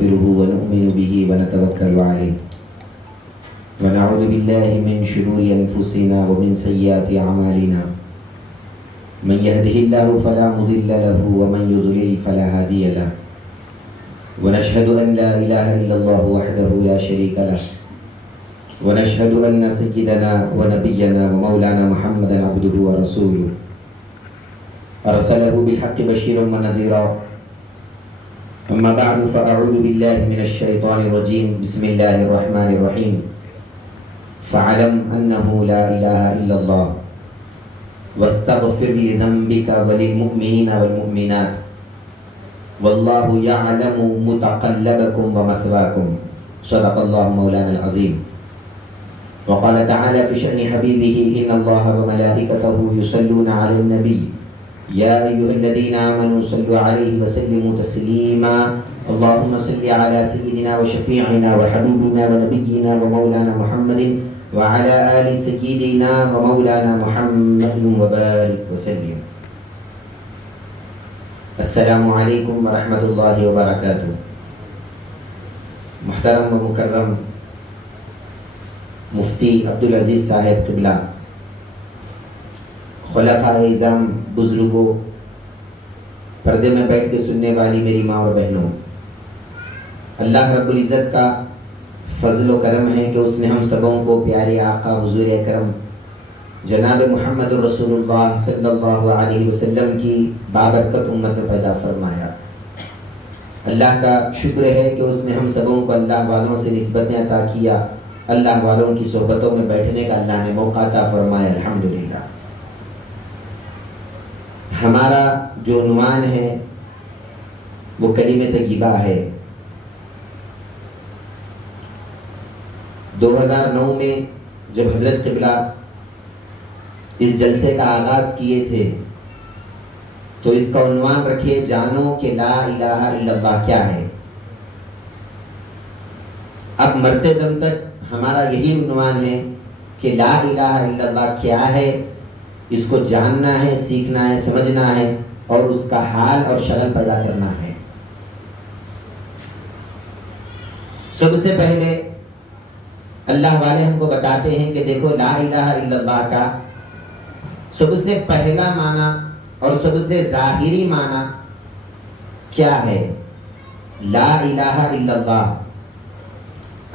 ونستغفره ونؤمن به ونتوكل عليه ونعوذ بالله من شرور أنفسنا ومن سيئات أعمالنا من يهده الله فلا مضل له ومن يضلل فلا هادي له ونشهد أن لا إله إلا الله وحده لا شريك له ونشهد أن سيدنا ونبينا ومولانا محمدا عبده ورسوله أرسله بالحق بشيرا ونذيرا أما بعد فأعوذ بالله من الشيطان الرجيم بسم الله الرحمن الرحيم فاعلم أنه لا إله إلا الله واستغفر لذنبك وللمؤمنين والمؤمنات والله يعلم متقلبكم ومثواكم صدق الله مولانا العظيم وقال تعالى في شأن حبيبه إن الله وملائكته يصلون على النبي يا أيها الذين آمنوا صلوا عليه وسلموا تسليما اللهم صل على سيدنا وشفيعنا وحبيبنا ونبينا ومولانا محمد وعلى آل سيدنا ومولانا محمد وبارك وسلم السلام علیکم ورحمۃ اللہ وبرکاتہ۔ محترم و مکرم مفتی عبدالعزیز صاحب قبلہ، خلفاء اعظام، بزرگوں، پردے میں بیٹھ کے سننے والی میری ماں اور بہنوں، اللہ رب العزت کا فضل و کرم ہے کہ اس نے ہم سبوں کو پیارے آقا حضور اکرم جناب محمد رسول اللہ صلی اللہ علیہ وسلم کی بابرکت امت میں پیدا فرمایا۔ اللہ کا شکر ہے کہ اس نے ہم سبوں کو اللہ والوں سے نسبتیں عطا کیا، اللہ والوں کی صحبتوں میں بیٹھنے کا اللہ نے موقع عطا فرمایا، الحمدللہ۔ ہمارا جو عنوان ہے وہ کلمہ طیبہ ہے۔ 2009 میں جب حضرت قبلہ اس جلسے کا آغاز کیے تھے تو اس کا عنوان رکھے جانو کہ لا الہ الا اللہ کیا ہے۔ اب مرتے دم تک ہمارا یہی عنوان ہے کہ لا الہ الا اللہ کیا ہے، اس کو جاننا ہے، سیکھنا ہے، سمجھنا ہے اور اس کا حال اور شکل پیدا کرنا ہے۔ سب سے پہلے اللہ والے ہم کو بتاتے ہیں کہ دیکھو لا الہ الا اللہ کا سب سے پہلا معنی اور سب سے ظاہری معنی کیا ہے؟ لا الہ الا اللہ،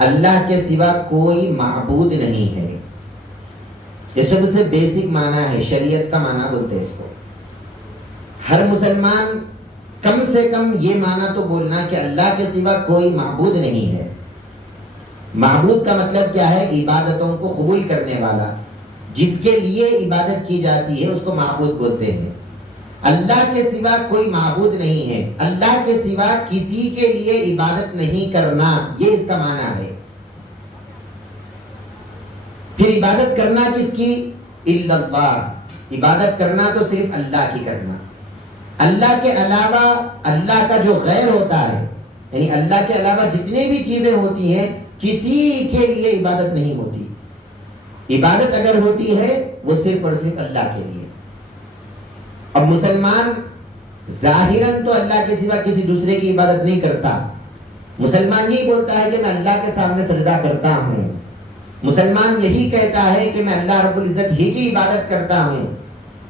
اللہ کے سوا کوئی معبود نہیں ہے۔ یہ سب سے بیسک معنی ہے، شریعت کا معنی بولتے ہیں اس کو۔ ہر مسلمان کم سے کم یہ معنی تو بولنا کہ اللہ کے سوا کوئی معبود نہیں ہے۔ معبود کا مطلب کیا ہے؟ عبادتوں کو قبول کرنے والا، جس کے لیے عبادت کی جاتی ہے اس کو معبود بولتے ہیں۔ اللہ کے سوا کوئی معبود نہیں ہے، اللہ کے سوا کسی کے لیے عبادت نہیں کرنا، یہ اس کا معنی ہے۔ پھر عبادت کرنا کس کی؟ الا اللہ، عبادت کرنا تو صرف اللہ کی کرنا۔ اللہ کے علاوہ اللہ کا جو غیر ہوتا ہے، یعنی اللہ کے علاوہ جتنے بھی چیزیں ہوتی ہیں کسی کے لیے عبادت نہیں ہوتی۔ عبادت اگر ہوتی ہے وہ صرف اور صرف اللہ کے لیے۔ اب مسلمان ظاہراً تو اللہ کے سوا کسی دوسرے کی عبادت نہیں کرتا۔ مسلمان یہی بولتا ہے کہ میں اللہ کے سامنے سجدہ کرتا ہوں، مسلمان یہی کہتا ہے کہ میں اللہ رب العزت ہی کی عبادت کرتا ہوں،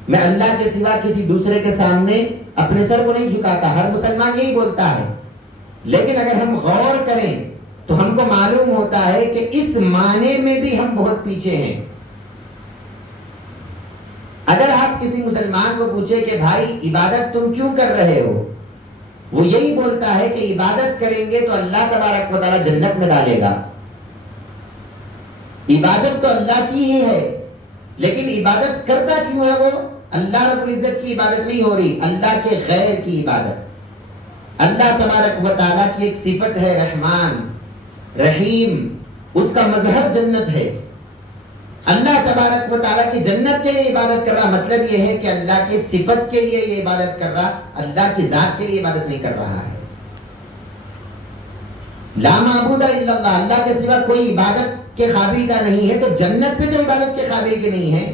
میں اللہ کے سوا کسی دوسرے کے سامنے اپنے سر کو نہیں جھکاتا۔ ہر مسلمان یہی بولتا ہے، لیکن اگر ہم غور کریں تو ہم کو معلوم ہوتا ہے کہ اس معنی میں بھی ہم بہت پیچھے ہیں۔ اگر آپ کسی مسلمان کو پوچھیں کہ بھائی عبادت تم کیوں کر رہے ہو، وہ یہی بولتا ہے کہ عبادت کریں گے تو اللہ تبارک و تعالی جنت میں ڈالے گا۔ عبادت تو اللہ کی ہی ہے، لیکن عبادت کرتا کیوں ہے وہ؟ اللہ رب العزت کی عبادت نہیں ہو رہی، اللہ کے غیر کی عبادت۔ اللہ تبارک و تعالی کی ایک صفت ہے رحمان رحیم، اس کا مظہر جنت ہے۔ اللہ تبارک و تعالیٰ کی جنت کے لیے عبادت کر رہا، مطلب یہ ہے کہ اللہ کی صفت کے لیے یہ عبادت کر رہا، اللہ کی ذات کے لیے عبادت نہیں کر رہا ہے۔ لا معبود الا اللہ، اللہ کے سوا کوئی عبادت کے قابل کا نہیں ہے، تو جنت بھی تو عبادت کے قابل کے نہیں ہے،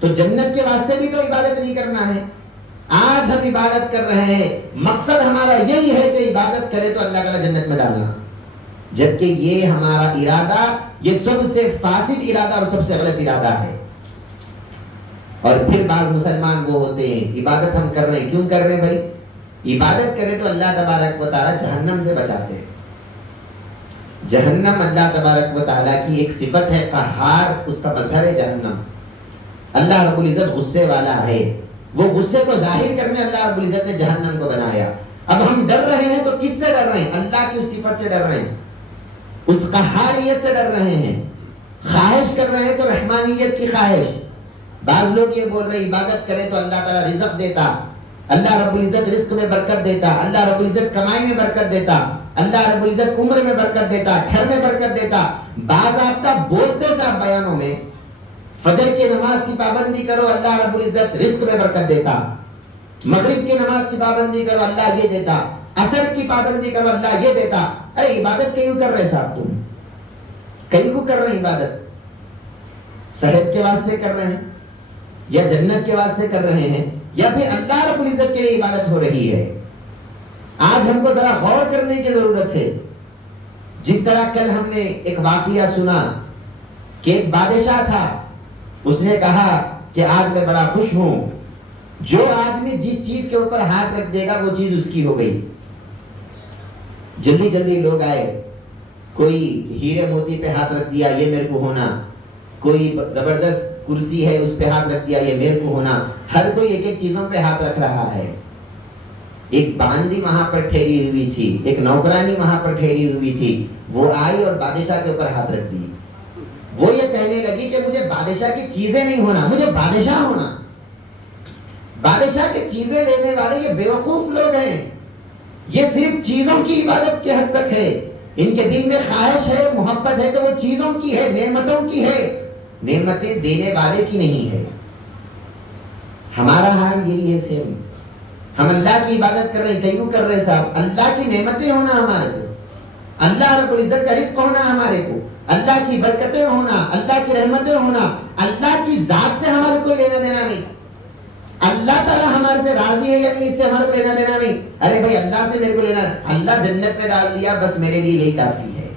تو جنت کے واسطے بھی تو عبادت نہیں کرنا ہے۔ آج ہم عبادت کر رہے ہیں، مقصد ہمارا یہی ہے کہ عبادت کرے تو اللہ تعالیٰ جنت میں ڈالنا، جبکہ یہ ہمارا ارادہ یہ سب سے فاسد ارادہ اور سب سے غلط ارادہ ہے۔ اور پھر بعض مسلمان وہ ہوتے ہیں، عبادت ہم کر رہے ہیں، کیوں کر رہے ہیں بھائی؟ عبادت کرے تو اللہ تبارک و تعالیٰ جہنم سے بچاتے ہیں۔ جہنم اللہ تبارک و تعالیٰ کی ایک صفت ہے، قہار، اس کا مظہر ہے جہنم۔ اللہ رب العزت غصے والا ہے، وہ غصے کو ظاہر کرنے اللہ رب العزت نے جہنم کو بنایا۔ اب ہم ڈر رہے ہیں تو کس سے ڈر رہے ہیں؟ اللہ کی اس صفت سے ڈر رہے ہیں، اس قہاریت سے ڈر رہے ہیں۔ خواہش کر رہے ہیں تو رحمانیت کی خواہش۔ بعض لوگ یہ بول رہے ہیں عبادت کریں تو اللہ تعالیٰ رزق دیتا، اللہ رب العزت رزق میں برکت دیتا، اللہ رب العزت کمائی میں برکت دیتا، اللہ رب العزت عمر میں برکت دیتا، گھر میں برکت دیتا۔ باضابطہ بولتے صاحب بیانوں میں فجر کی نماز کی پابندی کرو اللہ رب العزت رزق میں برکت دیتا، مغرب کی نماز کی پابندی کرو اللہ یہ دیتا، عصر کی پابندی کرو اللہ یہ دیتا۔ ارے عبادت کیوں کر رہے صاحب؟ تم کہیں کو کر رہے ہیں عبادت؟ صحت کے واسطے کر رہے ہیں یا جنت کے واسطے کر رہے ہیں یا پھر اللہ رب العزت کے لیے عبادت ہو رہی ہے؟ آج ہم کو ذرا غور کرنے کی ضرورت ہے۔ جس طرح کل ہم نے ایک واقعہ سنا کہ ایک بادشاہ تھا، اس نے کہا کہ آج میں بڑا خوش ہوں، جو آدمی جس چیز کے اوپر ہاتھ رکھ دے گا وہ چیز اس کی ہو گئی۔ جلدی جلدی لوگ آئے، کوئی ہیرے موتی پہ ہاتھ رکھ دیا یہ میرے کو ہونا، کوئی زبردست کرسی ہے اس پہ ہاتھ رکھ دیا یہ میرے کو ہونا۔ ہر کوئی ایک ایک چیزوں پہ ہاتھ رکھ رہا ہے۔ ایک باندی وہاں پر ٹھہری ہوئی تھی، ایک نوکرانی وہاں پر ٹھہری ہوئی تھی، وہ آئی اور بادشاہ کے اوپر ہاتھ رکھ دی۔ وہ یہ کہنے لگی کہ مجھے بادشاہ کی چیزیں نہیں ہونا، مجھے بادشاہ ہونا۔ بادشاہ کی چیزیں لینے والے یہ بیوقوف لوگ ہیں، یہ صرف چیزوں کی عبادت کے حد تک ہے۔ ان کے دل میں خواہش ہے، محبت ہے تو وہ چیزوں کی ہے، نعمتوں کی ہے، نعمتیں دینے والے کی نہیں ہے۔ ہمارا حال یہی ہے سیم۔ ہم اللہ کی عبادت کر رہے ہیں، کیوں کر رہے ہیں صاحب؟ اللہ کی نعمتیں ہونا ہمارے کو، اللہ رب العزت کا رزق ہونا ہمارے کو، اللہ کی برکتیں ہونا، اللہ کی رحمتیں ہونا، اللہ کی ذات سے ہمارے کوئی لینا دینا نہیں۔ اللہ تعالیٰ ہمارے سے راضی ہے یا نہیں، اس سے ہمارے کو لینا دینا نہیں۔ ارے بھائی اللہ سے میرے کو لینا، اللہ جنت میں ڈال دیا بس میرے لیے یہی کافی ہے،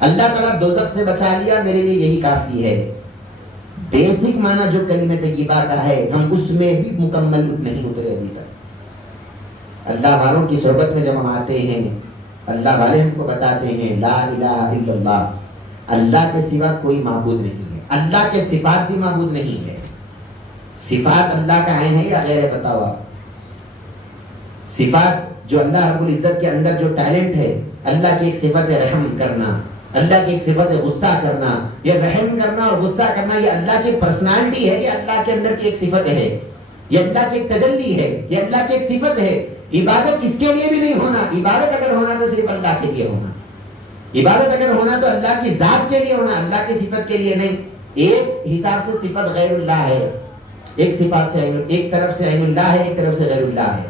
اللہ تعالیٰ دوزخ سے بچا لیا میرے لیے یہی کافی ہے۔ بیسک معنی جو کلمہ طیبہ کا ہے ہم اس میں بھی مکمل نہیں اترے ابھی تک۔ اللہ والوں کی صحبت میں جب ہم آتے ہیں، اللہ والے ہم کو بتاتے ہیں لا الہ الا اللہ، اللہ کے سوا کوئی معبود نہیں ہے، اللہ کے صفات بھی معبود نہیں ہے۔ صفات اللہ کا عین ہے یا غیر ہے؟ بتاؤ آپ۔ صفات جو اللہ رب العزت کے اندر جو ٹیلنٹ ہے، اللہ کی ایک صفت ہے رحم کرنا، اللہ کی ایک صفت ہے غصہ کرنا، یہ رحم کرنا اور غصہ کرنا یہ اللہ کی پرسنالٹی ہے، یہ اللہ کے اندر کی ایک صفت ہے، یہ اللہ کی ایک تجلی ہے، یہ اللہ کی ایک صفت ہے۔ عبادت اس کے لیے بھی نہیں ہونا، عبادت اگر ہونا تو صرف اللہ کے لیے ہونا، عبادت اگر ہونا تو اللہ کی ذات کے لیے ہونا، اللہ کی صفت کے لیے نہیں۔ ایک حساب سے صفت غیر اللہ ہے، ایک صفات سے ایک طرف سے عین اللہ ہے، ایک طرف سے غیر اللہ ہے۔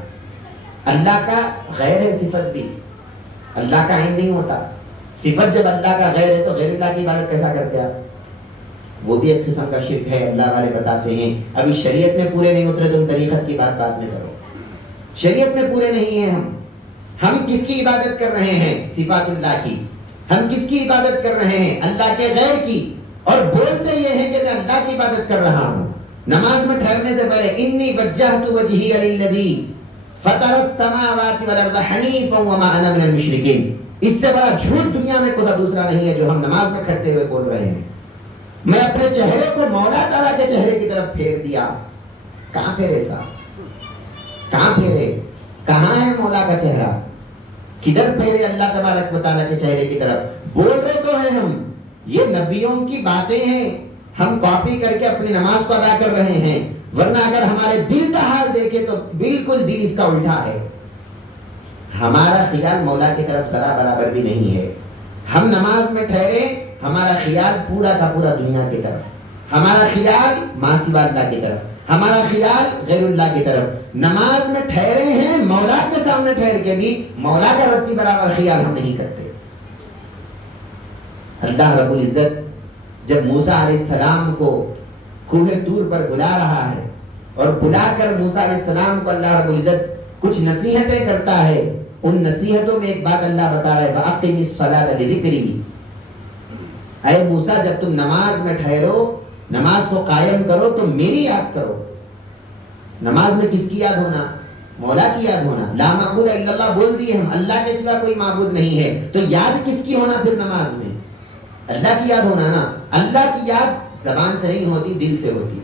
اللہ کا غیر ہے صفت بھی، اللہ کا عین نہیں ہوتا۔ صفت جب اللہ کا غیر ہے تو غیر اللہ کی عبادت کیسا کرتے آپ؟ وہ بھی ایک قسم کا شرک ہے۔ اللہ والے بتاتے ہیں ابھی شریعت میں پورے نہیں اترے، تم طریقت کی بات بعد میں کرو۔ شریعت میں پورے نہیں ہیں ہم کس کی عبادت کر رہے ہیں؟ صفات اللہ کی۔ ہم کس کی عبادت کر رہے ہیں؟ اللہ کے غیر کی، اور بولتے یہ ہیں کہ میں اللہ کی عبادت کر رہا ہوں۔ نماز میں ٹھہرنے سے پہلے انی وجہت وجہی للذی فطر السماوات والارض حنیفا وما انا من المشرکین۔ اس سے بڑا جھوٹ دنیا میں کوئی دوسرا نہیں ہے جو ہم نماز میں کھڑتے ہوئے بول رہے ہیں۔ میں اپنے چہرے کو مولا تعالیٰ کے چہرے کی طرف پھیر دیا۔ کہاں پھیرے صاحب؟ کہاں پھیرے؟ کہاں ہے مولا کا چہرہ؟ کدھر پھیرے اللہ تبارک و تعالیٰ کے چہرے کی طرف؟ بول رہے تو ہیں ہم، یہ نبیوں کی باتیں ہیں، ہم کاپی کر کے اپنی نماز کو ادا کر رہے ہیں، ورنہ اگر ہمارے دل کا حال دیکھیں تو بالکل دل اس کا الٹا ہے۔ ہمارا خیال مولا کی طرف ذرا برابر بھی نہیں ہے۔ ہم نماز میں ٹھہرے، ہمارا خیال پورا کا پورا دنیا کی طرف، ہمارا خیال ماں سوا اللہ کی طرف، ہمارا خیال غیر اللہ کی طرف۔ نماز میں ٹھہرے ہیں، مولا کے سامنے ٹھہر کے بھی مولا کا رتی برابر خیال ہم نہیں کرتے۔ اللہ رب العزت جب موسیٰ علیہ السلام کو کوہ طور پر بلا رہا ہے اور بلا کر موسیٰ علیہ السلام کو اللہ رب العزت کچھ نصیحتیں کرتا ہے. ان نصیحتوں میں ایک بات اللہ بتا رہا ہے وَأَقِمِ الصَّلَاةَ لِذِكْرِي. اے موسیٰ جب تم نماز میں ٹھہرو، نماز کو قائم کرو تو میری یاد کرو. نماز میں کس کی یاد ہونا؟ مولا کی یاد ہونا. لا معبود الا اللہ بول دیے ہم، اللہ کے سوا کوئی معبود نہیں ہے. تو یاد کس کی ہونا پھر نماز میں؟ اللہ کی یاد ہونا نا. اللہ کی یاد زبان سے نہیں ہوتی، دل سے ہوتی.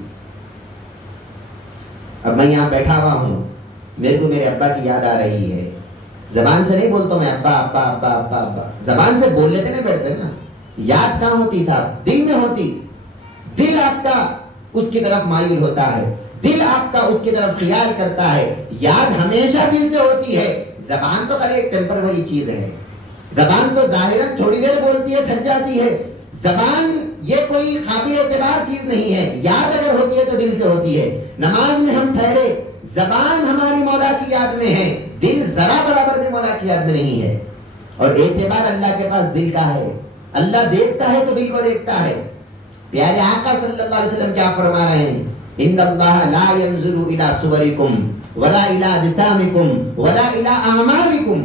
اب میں یہاں بیٹھا ہوا ہوں، میرے کو میرے ابا کی یاد آ رہی ہے. زبان سے نہیں بولتا میں ابا ابا ابا ابا ابا. زبان سے بول لیتے نہیں بیٹھتے نا. یاد کہاں ہوتی صاحب؟ دل میں ہوتی. دل آپ کا اس کی طرف مائل ہوتا ہے، دل آپ کا اس کی طرف خیال کرتا ہے. یاد ہمیشہ دل سے ہوتی ہے. زبان تو خالی ایک ٹیمپرری چیز ہے. زبان تو ظاہراً تھوڑی دیر بولتی ہے، تھک جاتی ہے. زبان یہ کوئی قابل اعتبار چیز نہیں ہے. یاد اگر ہوتی ہے تو دل سے ہوتی ہے. نماز میں ہم ٹھہرے، زبان ہماری مولا کی یاد میں ہے، دل ذرا برابر بھی مولا کی یاد میں نہیں ہے. اور اعتبار اللہ کے پاس دل کا ہے. اللہ دیکھتا ہے تو دل کو دیکھتا ہے. پیارے آقا صلی اللہ علیہ وسلم کیا فرما رہے ہیں؟ ان اللہ لا ينظر الى صورکم ولا الى اجسامکم ولا الى اعمالکم.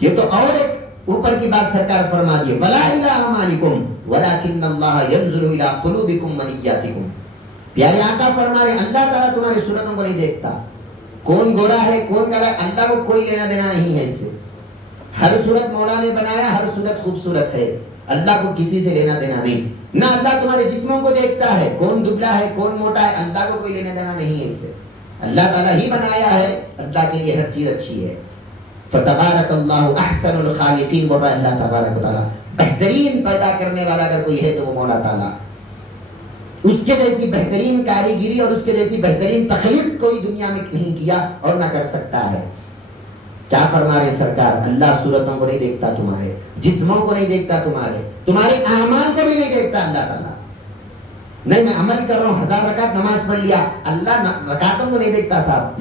یہ تو اور ایک اوپر کی بات سرکار فرما دی. ولا الى اعمالکم ولکن اللہ ينظر الى قلوبکم ونیاتکم. پیارے آقا فرما رہے ہیں اللہ تعالیٰ تمہاری صورتوں کو نہیں دیکھتا. کون گورا ہے کون کالا، اللہ کو کوئی لینا دینا نہیں ہے اس سے. ہر صورت مولا نے بنایا، ہر صورت خوبصورت ہے. اللہ کو کسی سے لینا دینا نہیں. نہ اللہ تمہارے جسموں کو دیکھتا ہے، کون دبلا ہے کون موٹا ہے، اللہ کو کوئی لینا دینا نہیں ہے اس سے. اللہ تعالیٰ ہی بنایا ہے، اللہ کے لیے ہر چیز اچھی ہے. فتبارک اللہ احسن الخالقین. بول رہا ہے اللہ تبارک و تعالیٰ بہترین پیدا کرنے والا اگر کوئی ہے تو وہ مولا تعالیٰ. اس کے جیسی بہترین کاریگری اور اس کے جیسی بہترین تخلیق کوئی دنیا میں نہیں کیا اور نہ کر سکتا ہے. کیا فرما رہے سرکار؟ اللہ صورتوں کو نہیں دیکھتا، تمہارے جسموں کو نہیں دیکھتا، تمہارے اعمال کو بھی نہیں دیکھتا اللہ تعالیٰ. نہیں میں عمل کر رہا ہوں، 1000 رکعت نماز پڑھ لیا، اللہ رکعتوں کو نہیں دیکھتا صاحب.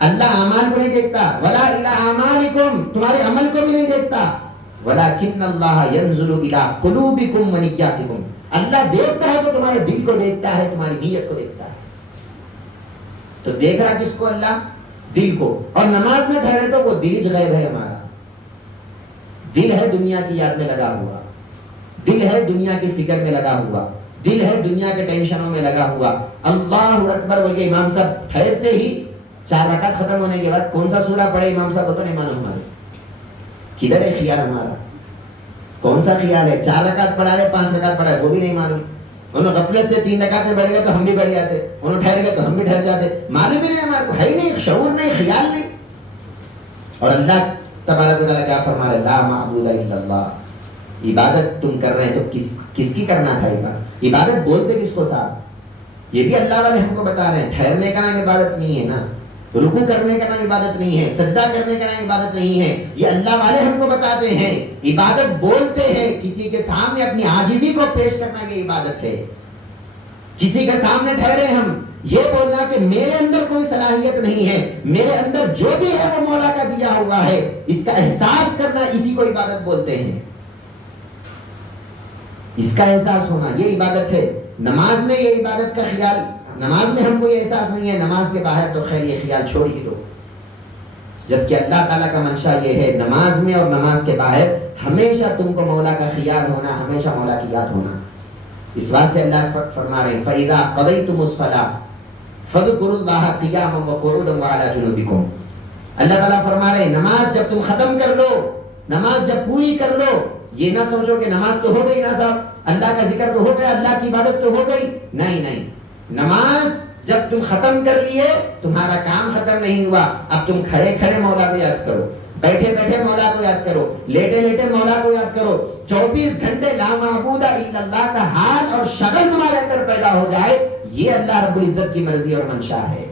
اللہ اعمال کو نہیں دیکھتا. ولا الی اعمالکم، تمہارے عمل کو بھی نہیں دیکھتا. ولکن اللہ ینظر الی قلوبکم ونیاتکم. اللہ دیکھتا ہے تو تمہارے دل کو دیکھتا ہے، تمہاری نیت کو دیکھتا ہے. تو دیکھ رہا کس کو؟ اللہ دل کو. اور نماز میں ٹھہرے تو وہ دل غیب ہے ہمارا. دل ہے دنیا کی یاد میں لگا ہوا، دل ہے دنیا کی فکر میں لگا ہوا، دل ہے دنیا کے ٹینشنوں میں لگا ہوا. اللہ اکبر بول کے امام صاحب ٹھہرتے ہی 4 رکعت ختم ہونے کے بعد کون سا سورہ پڑھے امام صاحب کو تو نہیں معلوم. ہمارے کدھر ہے خیال ہمارا؟ کون سا خیال ہے؟ 4 رکعت پڑھا رہے 5 رکعت پڑھا رہے وہ بھی نہیں معلوم. انہوں غفلت سے 3 رکعت میں بیٹھ گئے تو ہم بھی بیٹھ جاتے، انہوں ٹھہر گئے تو ہم بھی ٹھہر جاتے. معلوم ہی نہیں ہمارے کو، ہے ہی نہیں، شعور نہیں، خیال نہیں. اور اللہ تبارک و تعالیٰ کیا فرما رہے؟ لا معبود الا اللہ. عبادت تم کر رہے ہیں تو کس کی کرنا تھا عبادت؟ عبادت بولتے کس کو صاحب؟ یہ بھی اللہ والے ہم کو بتا رہے ہیں. ٹھہرنے کا نام عبادت نہیں ہے نا، رکوع کرنے کا نام عبادت نہیں ہے، سجدہ کرنے کا نام عبادت نہیں ہے. یہ اللہ والے ہم کو بتاتے ہیں. عبادت بولتے ہیں کسی کے سامنے اپنی عاجزی کو پیش کرنا، یہ عبادت ہے. کسی کے سامنے ٹھہرے ہم یہ بولنا کہ میرے اندر کوئی صلاحیت نہیں ہے، میرے اندر جو بھی ہے وہ مولا کا دیا ہوا ہے، اس کا احساس کرنا، اسی کو عبادت بولتے ہیں. اس کا احساس ہونا یہ عبادت ہے. نماز میں یہ عبادت کا خیال، نماز میں ہم کو یہ احساس نہیں ہے. نماز کے باہر تو خیر یہ خیال چھوڑ ہی دو. جبکہ اللہ تعالیٰ کا منشا یہ ہے نماز میں اور نماز کے باہر ہمیشہ تم کو مولا کا خیال ہونا، ہمیشہ مولا کی یاد ہونا. اس واسطے اللہ فرما رہے ہیں فَإِذَا قَضَيْتُمُ الصَّلَاةَ فَاذْكُرُوا اللَّهَ قِيَامًا وَقُعُودًا وَعَلَى جُنُوبِكُمْ. اللہ تعالیٰ فرما رہے ہیں نماز جب تم ختم کر لو، نماز جب پوری کر لو، یہ نہ سوچو کہ نماز تو ہو گئی نا صاحب، اللہ کا ذکر تو ہو گیا، اللہ کی عبادت تو ہو گئی. نہیں نہیں، نماز جب تم ختم کر لیے تمہارا کام ختم نہیں ہوا. اب تم کھڑے کھڑے مولا کو یاد کرو، بیٹھے بیٹھے مولا کو یاد کرو، لیٹے لیٹے مولا کو یاد کرو. 24 گھنٹے لا معبود الا اللہ کا حال اور شکل تمہارے اندر پیدا ہو جائے، یہ اللہ رب العزت کی مرضی اور منشا ہے.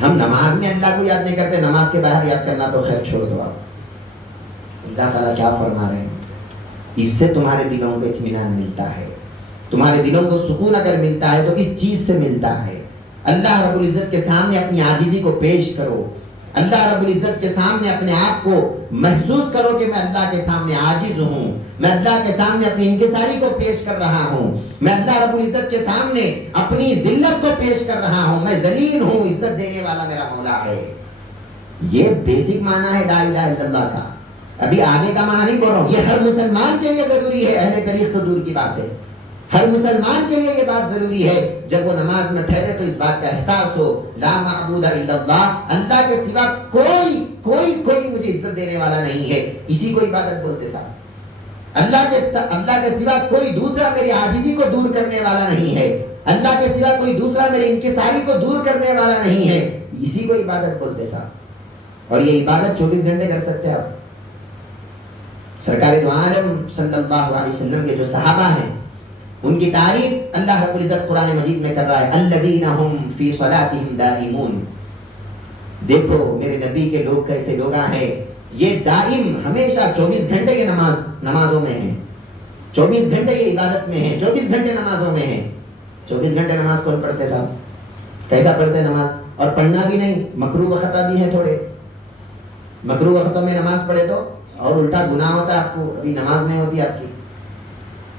ہم نماز میں اللہ کو یاد نہیں کرتے، نماز کے باہر یاد کرنا تو خیر چھوڑ دو. آپ اللہ تعالیٰ کیا فرما رہے ہیں؟ اس سے تمہارے دلوں کو اطمینان ملتا ہے، تمہارے دلوں کو سکون اگر ملتا ہے تو اس چیز سے ملتا ہے. اللہ رب العزت کے سامنے اپنی عاجزی کو پیش کرو. اللہ رب العزت کے سامنے اپنے آپ کو محسوس کرو کہ میں اللہ کے سامنے عاجز ہوں، میں اللہ کے سامنے اپنی انکساری کو پیش کر رہا ہوں، میں اللہ رب العزت کے سامنے اپنی ذلت کو پیش کر رہا ہوں، میں ذلیل ہوں، عزت دینے والا میرا مولا ہے۔ یہ بیسک معنی ہے لا الہ الا اللہ کا، ابھی آگے کا معنی نہیں بول رہا ہوں۔ یہ ہر مسلمان کے لیے ضروری ہے، اہل طریق تو دور کی بات ہے، ہر مسلمان کے لیے یہ بات ضروری ہے جب وہ نماز میں ٹھہرے تو اس بات کا احساس ہو لا معبود الا اللہ، اللہ کے سوا کوئی مجھے عزت دینے والا نہیں ہے، اسی کو عبادت بولتے صاحب۔ اللہ کے سوا کوئی دوسرا میری عاجزی کو دور کرنے والا نہیں ہے، اللہ کے سوا کوئی دوسرا میری انکساری کو دور کرنے والا نہیں ہے، اسی کو عبادت بولتے صاحب۔ اور یہ عبادت 24 گھنٹے کر سکتے ہیں آپ۔ سرکار دو عالم صلی اللہ علیہ وسلم کے جو صحابہ ہیں ان کی تعریف اللہ رب العزت قرآن مجید میں کر رہا ہے، الذین ہم فی صلاتہم دائمون۔ دیکھو میرے نبی کے لوگ کیسے لوگ ہیں، یہ دائم ہمیشہ 24 گھنٹے کے نمازوں میں ہیں، 24 گھنٹے یہ عبادت میں ہیں، 24 گھنٹے نمازوں میں ہیں۔ 24 گھنٹے نماز کون پڑھتے صاحب؟ کیسا پڑھتے نماز؟ اور پڑھنا بھی نہیں، مکروہ خطا بھی ہے تھوڑے، مکروہ خطا میں نماز پڑھے تو اور الٹا گناہ ہوتا ہے آپ کو، ابھی نماز نہیں ہوتی آپ کی،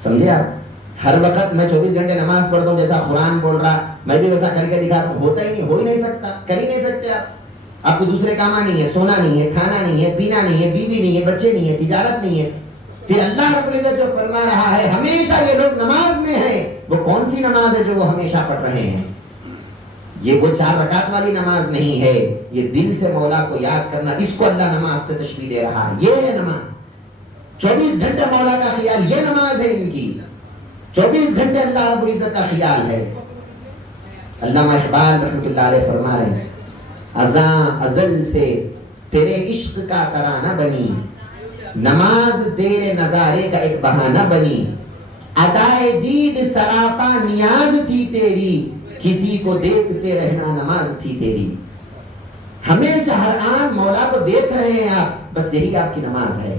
سمجھے آپ؟ ہر وقت میں 24 گھنٹے نماز پڑھتا ہوں جیسا قرآن بول رہا میں بھی ویسا کر کے دکھاتا ہوں، ہوتا ہی نہیں، ہو ہی نہیں سکتا، کر ہی نہیں سکتے آپ کو دوسرے کام نہیں ہے، سونا نہیں ہے، کھانا نہیں ہے، پینا نہیں ہے، بیوی نہیں ہے، بچے نہیں ہے، تجارت نہیں ہے۔ پھر اللہ رب العزت جو فرما رہا ہے ہمیشہ یہ لوگ نماز میں ہیں، وہ کون سی نماز ہے جو وہ ہمیشہ پڑھ رہے ہیں؟ یہ وہ 4 رکعت والی نماز نہیں ہے، یہ دل سے مولا کو یاد کرنا، اس کو اللہ نماز سے تشبیہ دے رہا ہے۔ یہ ہے نماز، 24 گھنٹے مولا کا خیال، یہ نماز ہے ان کی، 24 گھنٹے اللہ رب العزت کا خیال ہے۔ علامہ اقبال رحمۃ اللہ علیہ فرما رہے ہیں، ازاں ازل سے تیرے عشق کا ترانہ بنی، نماز تیرے نظارے کا ایک بہانہ بنی، ادائے دید سراپا نیاز تھی تیری، کسی کو دیکھتے رہنا نماز تھی تیری۔ ہمیشہ ہر آن مولا کو دیکھ رہے ہیں آپ، بس یہی آپ کی نماز ہے۔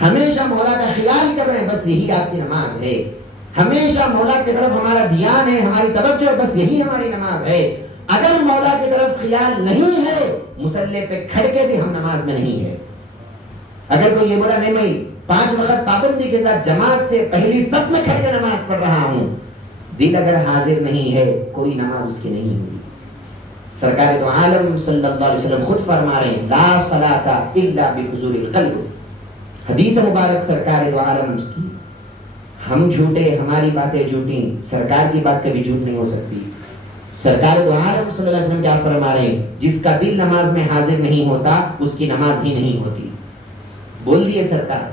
ہمیشہ مولا کا خیال کر رہے ہیں، بس یہی آپ کی نماز ہے۔ ہمیشہ مولا کی طرف ہمارا دھیان ہے، ہماری توجہ ہے، بس یہی ہماری نماز ہے۔ اگر مولا کی طرف خیال نہیں ہے، مصلی پہ کھڑ کے بھی ہم نماز میں نہیں ہے۔ اگر کوئی یہ بولا نہیں میں 5 وقت پابندی کے ساتھ جماعت سے پہلی صف میں کھڑ کے نماز پڑھ رہا ہوں، دل اگر حاضر نہیں ہے کوئی نماز اس کی نہیں ہوئی۔ سرکار دو عالم صلی اللہ علیہ وسلم خود فرما رہے ہیں، لا صلاۃ الا بحضور القلب۔ حدیث مبارک سرکار دو عالم کی، ہم جھوٹے، ہماری باتیں جھوٹی، سرکار کی بات کبھی جھوٹ نہیں ہو سکتی۔ سرکار دو عالم صلی اللہ علیہ وسلم کیا فرما رہے ہیں، جس کا دل نماز میں حاضر نہیں ہوتا اس کی نماز ہی نہیں ہوتی۔ بول دیے سرکار۔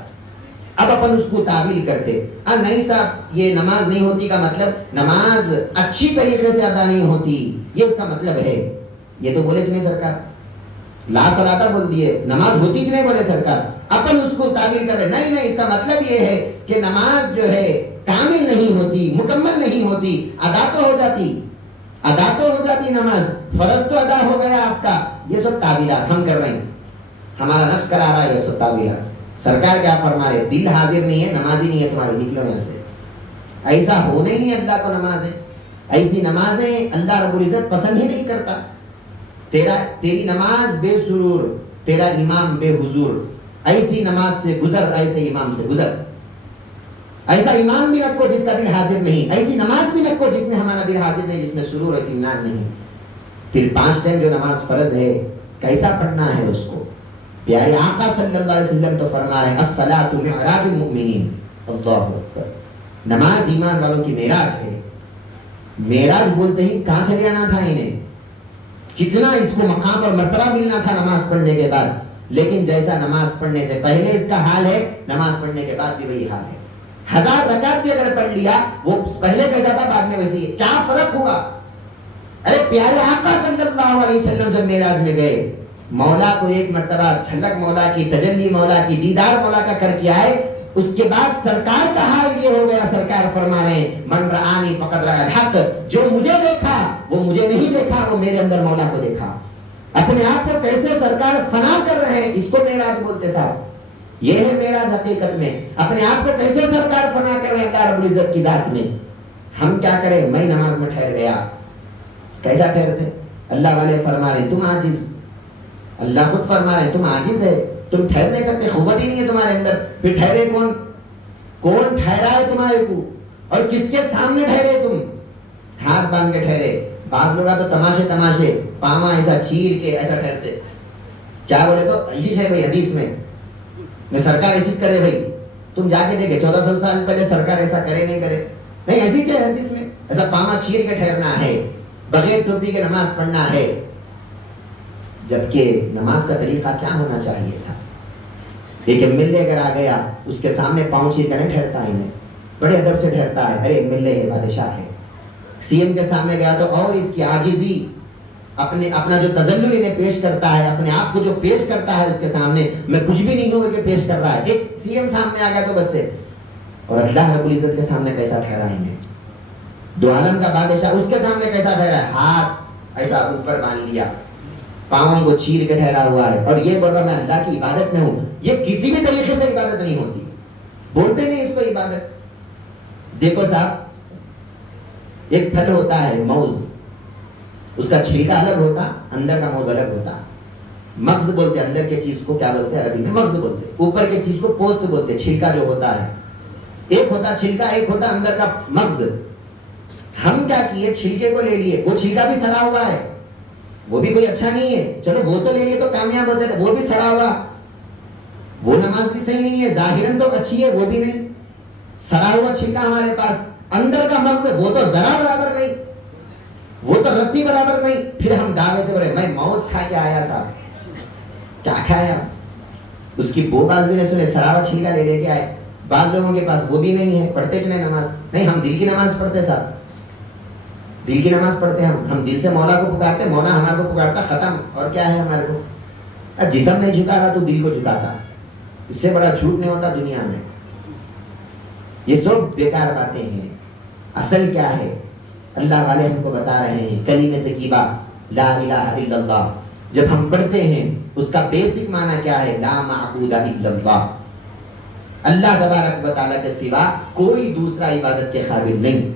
اب اپن اس کو تعویل کرتے، نہیں صاحب یہ نماز نہیں ہوتی کا مطلب نماز اچھی طریقے سے ادا نہیں ہوتی، یہ اس کا مطلب ہے۔ یہ تو بولے نہیں سرکار، لا صلاۃ بول دیے، نماز ہوتی نہیں بولے سرکار، اپن اس کو تعویل کر رہے، نہیں اس کا مطلب یہ ہے کہ نماز جو ہے کامل نہیں ہوتی، مکمل نہیں ہوتی، ادا تو ہو جاتی نماز، فرض تو ادا ہو گیا آپ کا۔ یہ سب تعویلات ہم کر رہے ہیں، ہمارا نفس کرا رہا ہے یہ سب تعویلات۔ سرکار کیا فرما رہے، دل حاضر نہیں ہے، نماز ہی نہیں ہے تمہاری، نکلو یہاں سے۔ ایسا ہونے نہیں اللہ کو نمازیں، ایسی نمازیں اللہ رب العزت پسند ہی نہیں کرتا۔ تیری نماز بے سرور، تیرا امام بے حضور، ایسی نماز سے گزر، ایسے امام سے گزر۔ ایسا امام بھی رکھو جس کا دل حاضر نہیں، ایسی نماز بھی رکھو جس میں ہمارا دل حاضر نہیں، جس میں سرور اور اطمینان نہیں۔ پھر 5 ٹائم جو نماز فرض ہے کیسا پڑھنا ہے اس کو؟ پیارے آقا صلی اللہ علیہ وسلم تو فرما رہے ہیں، الصلاۃ معراج المؤمنین، اللہ اکبر، نماز ایمان والوں کی معراج ہے۔ معراج بولتے ہی کہاں چلے آنا تھا انہیں، کتنا اس کو مقام اور مرتبہ ملنا تھا نماز پڑھنے کے بعد، لیکن جیسا نماز پڑھنے سے پہلے اس کا حال ہے، نماز پڑھنے کے بعد بھی وہی حال ہے۔ 1000 رکعت بھی اگر پڑھ لیا، وہ پہلے کیسا تھا بعد میں ویسے ہی، کیا فرق ہوا؟ ارے پیارے آقا صلی اللہ علیہ وسلم جب معراج میں گئے، مولا کو ایک مرتبہ جھلک مولا کی، تجلی مولا کی، دیدار مولا کا کر کے آئے، اس کے بعد سرکار کا حال یہ ہو گیا، سرکار فرما رہے ہیں، من رآنی فقد رأى الحق، جو مجھے دیکھا وہ مجھے نہیں دیکھا، وہ میرے اندر مولا کو دیکھا۔ اپنے آپ کو کیسے سرکار فنا کر رہے ہیں، اس کو معراج بولتے صاحب، یہ ہے معراج حقیقت میں۔ اپنے آپ کو کیسے سرکار فنا کر رہے ہیں اللہ رب العزت کی ذات میں۔ ہم کیا کریں، میں نماز میں ٹھہر گیا، کیسا ٹھہرتے؟ اللہ والے فرما رہے تم عاجز، اللہ خود فرما رہے ہیں تم عاجز ہے، تم ٹھہر نہیں سکتے، قوت ہی نہیں ہے تمہارے اندر. پھر ٹھہرے کون؟ کون ٹھہرا ہے تمہارے کو اور کس کے سامنے ٹھہرے تم؟ ہاتھ باندھ کے ٹھہرے. بعض لوگ تو تماشے پاما ایسا چیر کے ایسا ٹھہرتے. کیا بولے تو ایسی ہے بھائی حدیث میں سرکار ایسی کرے. بھائی تم جا کے دیکھے 1400 سال پہلے سرکار ایسا کرے نہیں کرے؟ نہیں، ایسی چاہے حدیث میں ایسا پاما چیر کے ٹھہرنا ہے، بغیر ٹوپی کے نماز پڑھنا ہے. جبکہ نماز کا طریقہ کیا ہونا چاہیے تھا؟ ایک ایم ایل اے اگر آ گیا اس کے سامنے پاؤں چیر کر نہیں ٹھہرتا ہے، انہیں بڑے ادب سے ٹھہرتا ہے. ارے ایم ایل اے ہے، بادشاہ ہے. سی ایم کے سامنے گیا تو اور اس کی عاجزی، اپنا جو تذلل انہیں پیش کرتا ہے، اپنے آپ کو جو پیش کرتا ہے اس کے سامنے، میں کچھ بھی نہیں ہوں کہ پیش کر رہا ہے. ایک سی ایم سامنے آ گیا تو بس سے. اور اللہ رب العزت کے سامنے کیسا ٹھہرا انہیں؟ دو عالم کا بادشاہ اس کے سامنے کیسا ٹھہرا ہے؟ ہاتھ ایسا اوپر باندھ لیا، پاؤں کو چیر کے ٹھہرا ہوا ہے اور یہ بول رہا میں اللہ کی عبادت میں ہوں. یہ کسی بھی طریقے سے عبادت نہیں ہوتی، بولتے نہیں اس کو عبادت. دیکھو صاحب، ایک پھل ہوتا ہے موز، اس کا چھلکا الگ ہوتا، اندر کا موز الگ ہوتا. مغز بولتے ہیں اندر کے چیز کو، کیا بولتے ہیں عربی میں؟ مغز بولتے ہیں. اوپر کے چیز کو پوست بولتے ہیں، چھلکا جو ہوتا ہے. ایک ہوتا چھلکا، ایک ہوتا اندر کا مغز. ہم کیا کیے؟ چھلکے کو لے لیے، وہ چھلکا بھی سڑا ہوا ہے، وہ بھی کوئی اچھا نہیں ہے، چلو وہ تو لے لیے تو کامیاب ہوتے تھے. وہ بھی سڑا ہوا، وہ نماز بھی صحیح نہیں ہے، ظاہراً تو اچھی ہے وہ بھی نہیں. سڑا ہوا چھلکا ہمارے پاس، اندر کا مغز وہ تو ذرا برابر نہیں، وہ تو رتی برابر نہیں. پھر ہم دعوے سے بولے میں موز کھا کے آیا صاحب. کیا کھایا؟ اس کی بو باز بھی نہیں سنے، سڑا ہوا چھلکا لے لے کے آئے. بعض لوگوں کے پاس وہ بھی نہیں ہے، پڑھتے چلے نماز. نہیں، ہم دل کی نماز پڑھتے صاحب، دل کی نماز پڑھتے ہیں. ہم دل سے مولا کو پکارتے، مولا ہمارے کو پکارتا، ختم. اور کیا ہے ہمارے کو؟ جسم نہیں جھکا رہا تو دل کو جھکاتا. اس سے بڑا جھوٹ نہیں ہوتا دنیا میں. یہ سب بیکار باتیں ہیں. اصل کیا ہے؟ اللہ والے ہم کو بتا رہے ہیں کلمہ طیبہ لا الہ الا اللہ جب ہم پڑھتے ہیں اس کا بیسک معنی کیا ہے؟ لا معبود الا اللہ. اللہ تبارک و تعالیٰ کے سوا کوئی دوسرا عبادت کے قابل نہیں.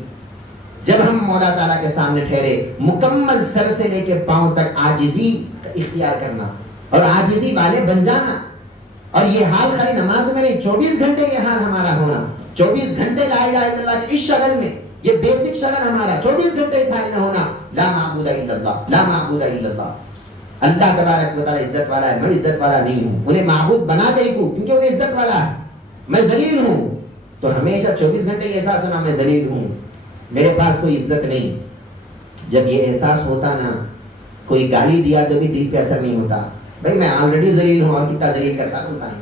جب ہم مولا تعالیٰ کے سامنے ٹھہرے، مکمل سر سے لے کے پاؤں تک عاجزی اختیار کرنا اور عاجزی والے بن جانا. اور یہ حال خالی نماز میں نہیں، 24 گھنٹے یہ حال ہمارا ہونا. 24 گھنٹے لا الہ الا اللہ کے اس شغل میں، یہ بیسک شغل ہمارا 24 گھنٹے اس حال میں ہونا. لا معبود الا اللہ، لا معبود الا اللہ. اللہ تبارک و تعالیٰ عزت والا ہے، میں عزت والا نہیں ہوں. انہیں معبود بنا دے کو کیونکہ انہیں عزت والا ہے. میں ذلیل ہوں تو ہمیشہ 24 گھنٹے یہ احساس ہونا میں ذلیل ہوں، میرے پاس کوئی عزت نہیں. جب یہ احساس ہوتا نا، کوئی گالی دیا تو بھی دل پہ اثر نہیں ہوتا. بھائی میں آلریڈی ذلیل ہوں اور کتنا ذلیل کرتا تم بھائی.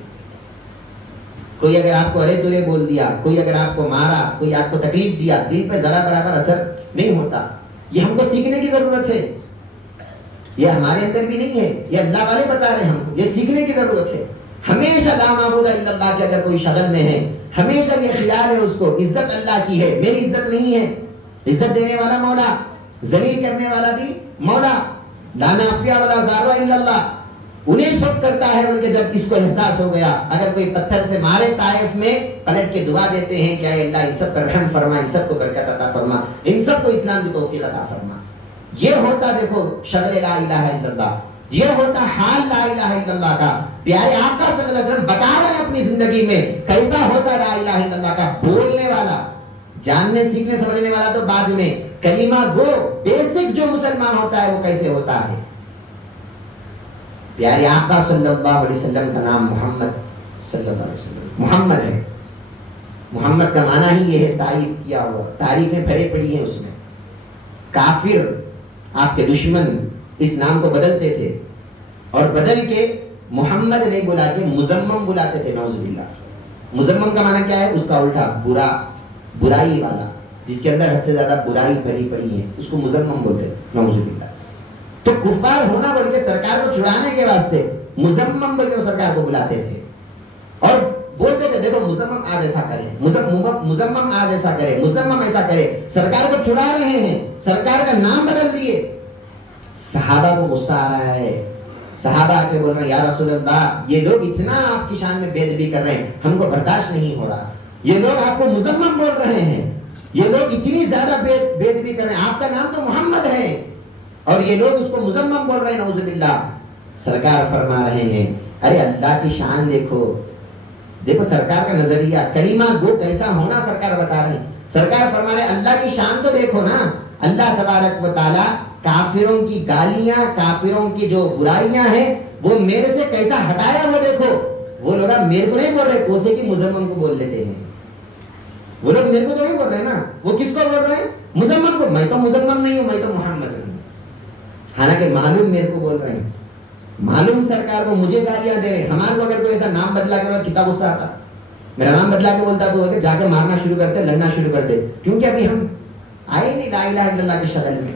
کوئی اگر آپ کو ارے تورے بول دیا، کوئی اگر آپ کو مارا، کوئی آپ کو تکلیف دیا، دل پہ ذرا برابر اثر نہیں ہوتا. یہ ہم کو سیکھنے کی ضرورت ہے. یہ ہمارے اندر بھی نہیں ہے، یہ اللہ والے بتا رہے ہیں ہم کو. یہ سیکھنے کی ضرورت ہے. ہمیشہ لا معبود الا اللہ کے اگر کوئی شغل میں ہے، ہمیشہ یہ خیال ہے اس کو عزت اللہ کی ہے، میری عزت نہیں ہے. عزت دینے والا مولا، ذلیل کرنے والا بھی مولا. لا نافع ولا ضار الا اللہ. انہیں سب کرتا ہے بلکہ جب اس کو احساس ہو گیا. اگر کوئی پتھر سے مارے طائف میں، پلٹ کے دعا دیتے ہیں کہ اے اللہ ان سب پر رحم فرما، ان سب کو برکت عطا فرما، ان سب کو اسلام کی توفیق عطا فرما. یہ ہوتا دیکھو شغل لا الہ الا اللہ، یہ ہوتا حال لا الہ الا اللہ کا. پیارے آقا صلی اللہ علیہ وسلم بتا رہے ہیں اپنی زندگی میں کیسا ہوتا لا الہ الا اللہ کا بولنے والا. جاننے سیکھنے سمجھنے والا تو بعد میں، کلمہ گو بیسک جو مسلمان ہوتا ہے وہ کیسے ہوتا ہے. پیارے آقا صلی اللہ علیہ وسلم کا نام محمد صلی اللہ علیہ وسلم محمد ہے. محمد کا معنی ہی یہ ہے تعریف کیا ہوا. تعریفیں بھری پڑی ہیں اس میں. کافر آپ کے دشمن اس نام کو بدلتے تھے اور بدل کے محمد نہیں بلا کے مزمم بلاتے تھے. نعوذ باللہ. مزمم کا معنی کیا ہے؟ اس کا الٹا، برا، برائی والا، جس کے اندر حد سے زیادہ برائی بھری پڑی ہے اس کو مزمم بولتے ہیں. نعوذ باللہ. تو کفار ہونا بول کے سرکار کو چھڑانے کے واسطے مزمم بول کے سرکار کو بلاتے تھے اور بولتے تھے دیکھو مزمم آج ایسا کرے، مزمم آج ایسا کرے، مزمم ایسا کرے. سرکار کو چھڑا رہے ہیں، سرکار کا نام بدل دیے. صحابہ کو غصہ آ رہا ہے. صحابہ آ کے بول رہے ہیں یا رسول اللہ یہ لوگ اتنا آپ کی شان میں بے ادبی کر رہے ہیں، ہم کو برداشت نہیں ہو رہا. یہ لوگ آپ کو مزمم بول رہے ہیں، یہ لوگ اتنی زیادہ بے ادبی کر رہے ہیں. آپ کا نام تو محمد ہے اور یہ لوگ اس کو مزمم بول رہے ہیں. نعوذ باللہ. سرکار فرما رہے ہیں ارے اللہ کی شان دیکھو، دیکھو سرکار کا نظریہ کلمہ گو کیسا ہونا سرکار بتا رہے ہیں. سرکار فرما رہے اللہ کی شان تو دیکھو نا. اللہ تبارک و تعالی کافروں کی گالیاں، کافروں کی جو برائیاں ہیں وہ میرے سے کیسا ہٹایا وہ دیکھو. وہ لوگ میرے کو نہیں بول رہے، کوسے کی مزمن کو بول لیتے ہیں. وہ لوگ میرے کو تو نہیں بول رہے نا، وہ کس کو بول رہے ہیں؟ مزمن کو. میں تو مزمن نہیں ہوں، میں تو محمد ہوں. حالانکہ معلوم میرے کو بول رہے ہیں، معلوم سرکار کو مجھے گالیاں دے رہے ہیں. ہمارے کو اگر کوئی ایسا نام بدلا کے کتنا غصہ آتا، میرا نام بدلا کے بولتا تو جا کے مارنا شروع کرتے، لڑنا شروع کر دے. کیونکہ ابھی ہم آئے نہیں لا الہ الا اللہ کے شکل میں.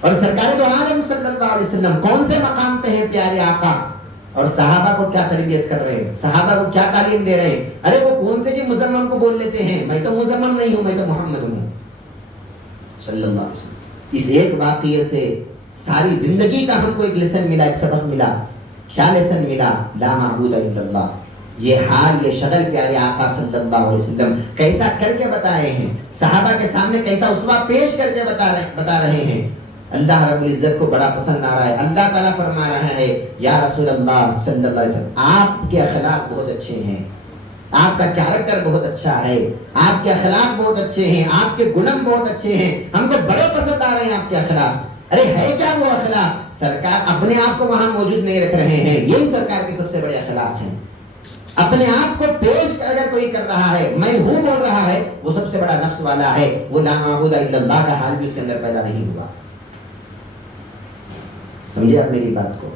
اور سرکار دو عالم صلی اللہ علیہ وسلم کون سے مقام پہ ہیں پیارے آقا، اور صحابہ کو کیا تربیت کر رہے ہیں، صحابہ کو کیا تعلیم دے رہے ہیں. ارے وہ کون سے جی مزمم کو بول لیتے ہیں، میں تو مزمم نہیں ہوں، میں تو محمد ہوں صلی اللہ علیہ وسلم. اس ایک واقعے سے ساری زندگی کا ہم کو ایک لیسن ملا، ایک سبق ملا. کیا لیسن ملا؟ لا معبود الا اللہ. یہ حال، یہ شکل پیارے آقا صلی اللہ علیہ وسلم کیسا کر کے بتائے ہیں، صحابہ کے سامنے کیسا اسوہ پیش کر کے بتا رہے ہیں. اللہ رب العزت کو بڑا پسند آ رہا ہے. اللہ تعالیٰ فرما رہا ہے یا رسول اللہ صلی اللہ علیہ وسلم آپ کے اخلاق بہت اچھے ہیں، آپ کا کیریکٹر بہت اچھا ہے، آپ کے اخلاق بہت اچھے ہیں، آپ کے گنم بہت اچھے ہیں، ہم کو بڑے پسند آ رہے ہیں آپ کے اخلاق. ارے ہے کیا وہ اخلاق؟ سرکار اپنے آپ کو وہاں موجود نہیں رکھ رہے ہیں. یہی سرکار کے سب سے بڑے اخلاق ہیں. اپنے آپ کو پیش اگر کوئی کر رہا ہے، میں ہوں بول رہا ہے، وہ سب سے بڑا نفس والا ہے. وہ لا معبود الا اللہ کا حال بھی اس کے اندر پیدا نہیں ہوا. سمجھے آپ میری بات کو؟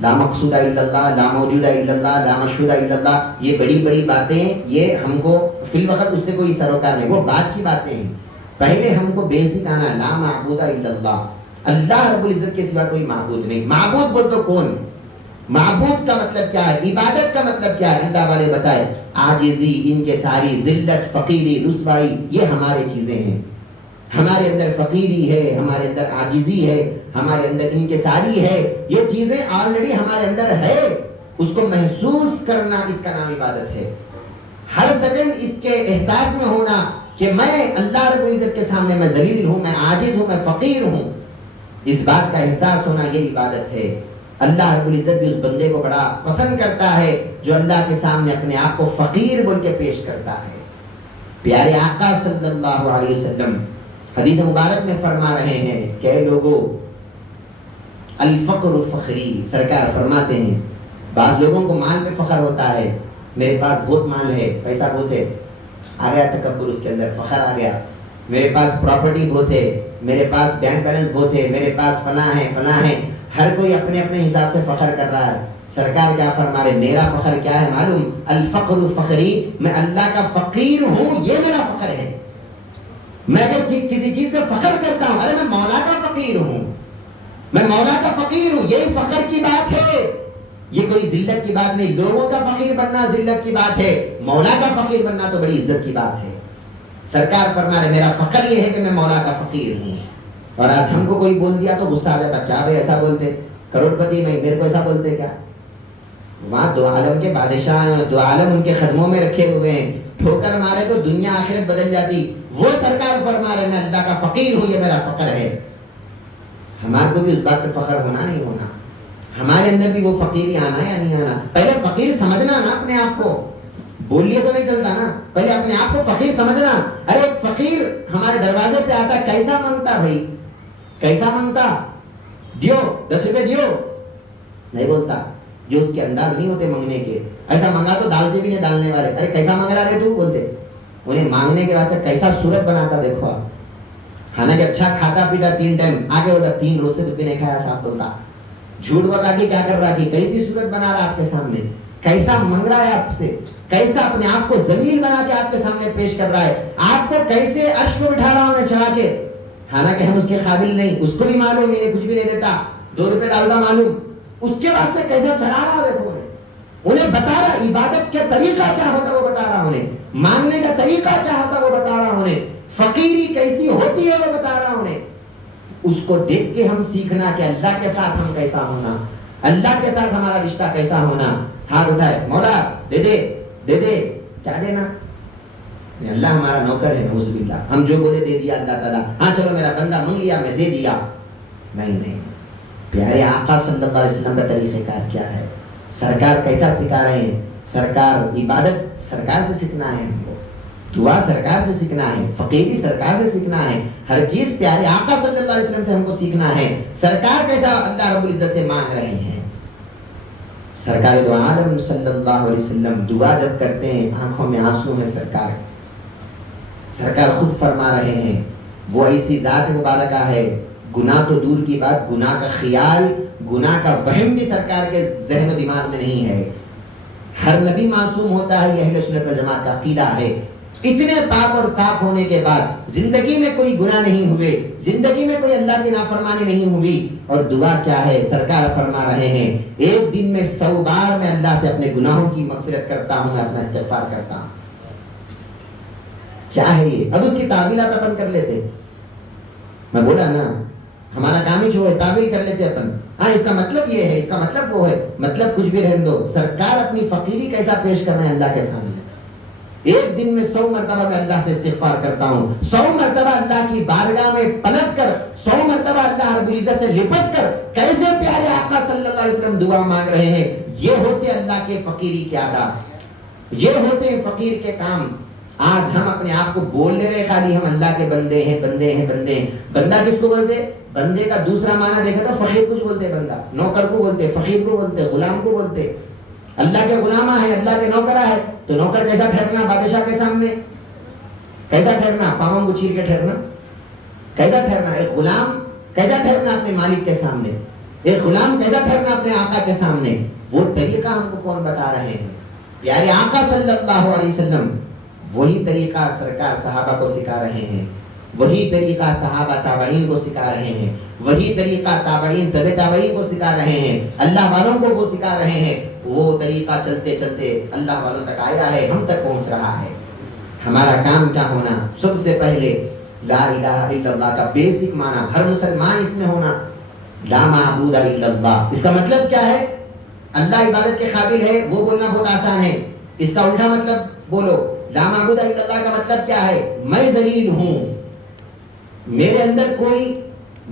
لا مقصود الا اللہ، لا موجود الا اللہ، لا مشہور الا اللہ، یہ بڑی بڑی باتیں، یہ ہم کو فی الوقت اس سے کوئی سروکار نہیں، وہ بات کی باتیں ہیں. پہلے ہم کو بیسک آنا لا معبود الا اللہ، اللہ رب العزت کے سوا کوئی معبود نہیں. معبود بول تو کون؟ معبود کا مطلب کیا ہے؟ عبادت کا مطلب کیا ہے؟ اللہ والے بتائے عاجزی، ان کے ساری ذلت، فقیری، رسوائی، یہ ہمارے چیزیں ہیں. ہمارے اندر فقیری ہے، ہمارے اندر عاجزی ہے، ہمارے اندر ان کے ساری ہے. یہ چیزیں آلریڈی ہمارے اندر ہے. اس کو محسوس کرنا، اس کا نام عبادت ہے. ہر سیکنڈ اس کے احساس میں ہونا کہ میں اللہ رب العزت کے سامنے میں ذلیل ہوں، میں عاجز ہوں، میں فقیر ہوں. اس بات کا احساس ہونا یہ عبادت ہے. اللہ رب العزت بھی اس بندے کو بڑا پسند کرتا ہے جو اللہ کے سامنے اپنے آپ کو فقیر بول کے پیش کرتا ہے. پیارے آقا صلی اللہ علیہ وسلم حدیث مبارک میں فرما رہے ہیں کہ اے لوگو الفقر فخری. سرکار فرماتے ہیں بعض لوگوں کو مال پہ فخر ہوتا ہے، میرے پاس بہت مال ہے، پیسہ بہت ہے، آ گیا تکبر، اس کے اندر فخر آ گیا. میرے پاس پراپرٹی بہت ہے، میرے پاس بینک بیلنس بہت ہے، میرے پاس فلاں ہے فلاں ہے. ہر کوئی اپنے اپنے حساب سے فخر کر رہا ہے. سرکار کیا فرما رہے؟ میرا فخر کیا ہے معلوم؟ الفقر فخری، میں اللہ کا فقیر ہوں، یہ میرا فخر ہے. میں اگر کسی چیز پہ فخر کرتا ہوں، ارے میں مولا کا فقیر ہوں، میں مولا کا فقیر ہوں، یہی فخر کی بات ہے. یہ کوئی ذلت کی بات نہیں. لوگوں کا فقیر بننا ذلت کی بات ہے، مولا کا فقیر بننا تو بڑی عزت کی بات ہے. سرکار فرما رہے میرا فخر یہ ہے کہ میں مولا کا فقیر ہوں. اور آج ہم کو کوئی بول دیا تو غصہ آ جاتا، کیا بھائی ایسا بولتے، کروڑ پتی نہیں، میرے کو ایسا بولتے کیا؟ وہاں دو عالم کے بادشاہ ہیں، دو عالم ان کے قدموں میں رکھے ہوئے ہیں، ٹھوکر مارے تو دنیا آخرت بدل جاتی. وہ سرکار فرما رہے میں اللہ کا فقیر ہوں، یہ میرا فخر ہے. ہمارے کو بھی اس بات پہ فخر ہونا نہیں ہونا، ہمارے اندر بھی وہ فقیری آنا یا نہیں آنا. پہلے فقیر سمجھنا نا اپنے آپ کو، بول لیے تو نہیں چلتا نا، پہلے اپنے آپ کو فقیر سمجھنا. ارے ایک فقیر ہمارے دروازے پہ آتا، کیسا مانگتا بھائی، کیسا مانگتا؟ دیو 10 روپے دیو نہیں بولتا. جو اس کے انداز نہیں ہوتے مانگنے کے، ایسا مانگا تو ڈالتے بھی نہیں ڈالنے والے. ارے کیسا مانگ رہا ہے تو بولتے. انہیں مانگنے کے واسطے کیسا صورت بناتا دیکھو آپ. حالانکہ اچھا کھاتا پیتا 3 ٹائم، آگے بولتا 3 روز سے بھی نہیں کھایا صاحب بولتا. جھوٹ بول رہا کہ کیا کر رہا کہ کیسی صورت بنا رہا آپ کے سامنے، کیسا مانگ رہا ہے آپ سے، کیسا اپنے آپ کو ذلیل بنا کے آپ کے سامنے پیش کر رہا ہے. آپ کو کیسے عرش میں بٹھا رہا ہوں چڑھا کے، حالانکہ ہم اس کے قابل نہیں. اس کو بھی معلوم نہیں، کچھ بھی نہیں دیتا، 2 روپے ڈالتا معلوم. اس کے واسطے کیسا چڑھا رہا دیکھو. انہیں بتا رہا عبادت کا طریقہ کیا ہوتا وہ بتا رہا، انہیں مانگنے کا طریقہ کیا ہوتا وہ بتا رہا، انہیں فقیری کیسی ہوتی ہے وہ بتا رہا. انہیں اس کو دیکھ کے ہم سیکھنا کہ اللہ کے ساتھ ہم کیسا ہونا، اللہ کے ساتھ ہمارا رشتہ کیسا ہونا. ہاتھ اٹھائے مولا دے دے دے دے، کیا دینا؟ اللہ ہمارا نوکر ہے، نعوذ باللہ، ہم جو بولے دے دیا اللہ تعالیٰ. ہاں چلو میرا بندہ مانگ لیا میں دے دیا. نہیں نہیں، پیارے آقا صلی اللہ علیہ وسلم کا طریقہ کار کیا ہے، سرکار کیسا سکھا رہے ہیں. سرکار عبادت سرکار سے سیکھنا ہے، ہم کو دعا سرکار سے سیکھنا ہے، فقیری سرکار سے سیکھنا ہے، ہر چیز پیارے آقا صلی اللہ علیہ وسلم سے ہم کو سیکھنا ہے. سرکار کیسا اللہ رب العزت سے مانگ رہے ہیں. سرکار دو عالم صلی اللہ علیہ وسلم دعا جب کرتے ہیں آنکھوں میں آنسو ہیں. سرکار خود فرما رہے ہیں وہ ایسی ذات مبارکہ ہے، گناہ تو دور کی بات، گناہ کا خیال، گناہ کا وہم بھی سرکار کے ذہن و دماغ میں نہیں ہے. ہر نبی معصوم ہوتا ہے، یہ اہل سنت والجماعت کا عقیدہ ہے. اتنے پاک اور صاف ہونے کے بعد زندگی میں کوئی گناہ نہیں ہوئے، زندگی میں کوئی اللہ کی نافرمانی نہیں ہوئی، اور دعا کیا ہے؟ سرکار فرما رہے ہیں ایک دن میں 100 بار میں اللہ سے اپنے گناہوں کی مغفرت کرتا ہوں، میں اپنا استغفار کرتا ہوں. کیا ہے یہ؟ اب اس کی تعویلات اپن کر لیتے. میں بولا نا ہمارا کام ہی جو ہے تعویل کر لیتے اپن. ہاں اس کا مطلب یہ ہے، اس کا مطلب وہ ہے، مطلب کچھ بھی رہنے دو. سرکار اپنی فقیری کیسا پیش کر رہے ہیں اللہ کے سامنے. ایک دن میں 100 مرتبہ میں اللہ سے استغفار کرتا ہوں، 100 مرتبہ اللہ کی بارگاہ میں پلٹ کر، 100 مرتبہ اللہ رب العزت سے لپٹ کر کیسے پیارے آقا صلی اللہ علیہ وسلم دعا مانگ رہے ہیں. یہ ہوتے اللہ کے فقیری کے آداب، یہ ہوتے ہیں فقیر کے کام. آج ہم اپنے آپ کو بول لے رہے خالی ہم اللہ کے بندے ہیں، بندے ہیں، بندے ہیں. بندہ کس کو بولتے؟ بندے کا دوسرا معنی دیکھا تو فقیر کچھ بولتے، بندہ نوکر کو بولتے، فقیر کو بولتے، غلام کو بولتے. اللہ کے غلامہ ہے، اللہ کے نوکرہ ہے، تو نوکر کیسا ٹھہرنا بادشاہ کے سامنے؟ کیسا ٹھہرنا؟ پاؤں کو چیر کے ٹھہرنا؟ کیسا ٹھہرنا؟ ایک غلام کیسا ٹھہرنا اپنے مالک کے سامنے؟ ایک غلام کیسا ٹھہرنا اپنے آقا کے سامنے؟ وہ طریقہ ہم کو کون بتا رہے ہیں؟ پیارے آقا صلی اللہ علیہ وسلم. وہی طریقہ سرکار صحابہ کو سکھا رہے ہیں، وہی طریقہ صحابہ تابعین کو سکھا رہے ہیں، وہی طریقہ تابعین تبع تابعین کو سکھا رہے ہیں، اللہ والوں کو وہ سکھا رہے ہیں. وہ طریقہ چلتے چلتے اللہ والوں تک آیا ہے، ہم تک پہنچ رہا ہے. ہمارا کام کیا ہونا؟ سب سے پہلے لا الہ الا اللہ کا بیسک معنی ہر مسلمان اس میں ہونا. لا معبود الا اللہ، اس کا مطلب کیا ہے؟ اللہ عبادت کے قابل ہے، وہ بولنا بہت آسان ہے. اس کا الٹا مطلب بولو. لا معبود الا اللہ کا مطلب کیا ہے؟ میں ذلیل ہوں، میرے اندر کوئی